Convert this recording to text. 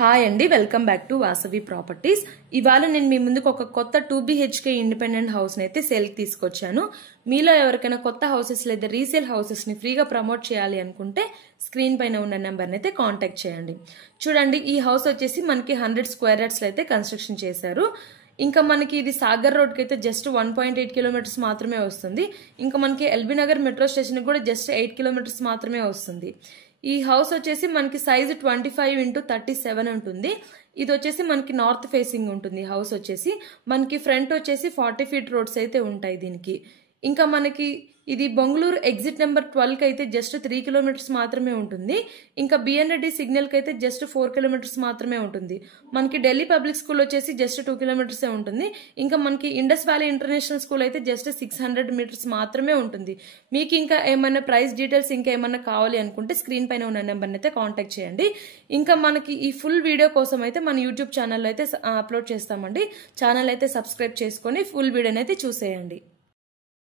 Hi అండి, welcome back to Vasavi properties. ఇవాళ నేను మీ ముందుకు ఒక కొత్త 2BHK ఇండిపెండెంట్ హౌస్ ని అయితే సేల్ కి తీసుకొచ్చాను. మీలో ఎవరికైనా కొత్త హౌసెస్ లేదా రీసేల్ హౌసెస్ ని ఫ్రీగా ప్రమోట్ చేయాలి అనుకుంటే స్క్రీన్ పైన ఉన్న నెంబర్ ని అయితే కాంటాక్ట్ చేయండి. చూడండి, ఈ హౌస్ వచ్చేసి మనకి 100 స్క్వేర్ యార్డ్స్ లో అయితే కన్స్ట్రక్షన్ చేశారు. ఇంకా మనకి ఇది సాగర్ రోడ్ కి అయితే జస్ట్ 1.8 కిలోమీటర్స్ మాత్రమే వస్తుంది. ఇంకా మనకి ఎల్బీ నగర్ మెట్రో స్టేషన్ కూడా జస్ట్ 8 కిలోమీటర్స్ మాత్రమే వస్తుంది. ఈ హౌస్ వచ్చేసి మనకి సైజ్ 25x37 ఉంటుంది. ఇది వచ్చేసి మనకి నార్త్ ఫేసింగ్ ఉంటుంది. హౌస్ వచ్చేసి మనకి ఫ్రంట్ వచ్చేసి 40 ఫీట్ రోడ్స్ అయితే ఉంటాయి దీనికి. ఇంకా మనకి ఇది బెంగళూరు ఎగ్జిట్ నెంబర్ 12 కి అయితే జస్ట్ 3 కిలోమీటర్స్ మాత్రమే ఉంటుంది. ఇంకా బిఎన్ రెడ్డి సిగ్నల్ కి అయితే జస్ట్ 4 కిలోమీటర్స్ మాత్రమే ఉంటుంది. మనకి ఢిల్లీ పబ్లిక్ స్కూల్ వచ్చేసి జస్ట్ 2 కిలోమీటర్స్ ఉంటుంది. ఇంకా మనకి ఇండస్ వ్యాలీ ఇంటర్నేషనల్ స్కూల్ అయితే జస్ట్ 600 మీటర్స్ మాత్రమే ఉంటుంది. మీకు ఇంకా ఏమైనా ప్రైస్ డీటెయిల్స్ ఇంకా ఏమైనా కావాలి అనుకుంటే స్క్రీన్ పైన ఉన్న నెంబర్ని అయితే కాంటాక్ట్ చేయండి. ఇంకా మనకి ఈ ఫుల్ వీడియో కోసం అయితే మన యూట్యూబ్ ఛానల్లో అయితే అప్లోడ్ చేస్తామండి. ఛానల్ అయితే సబ్స్క్రైబ్ చేసుకొని ఫుల్ వీడియోని అయితే చూసేయండి.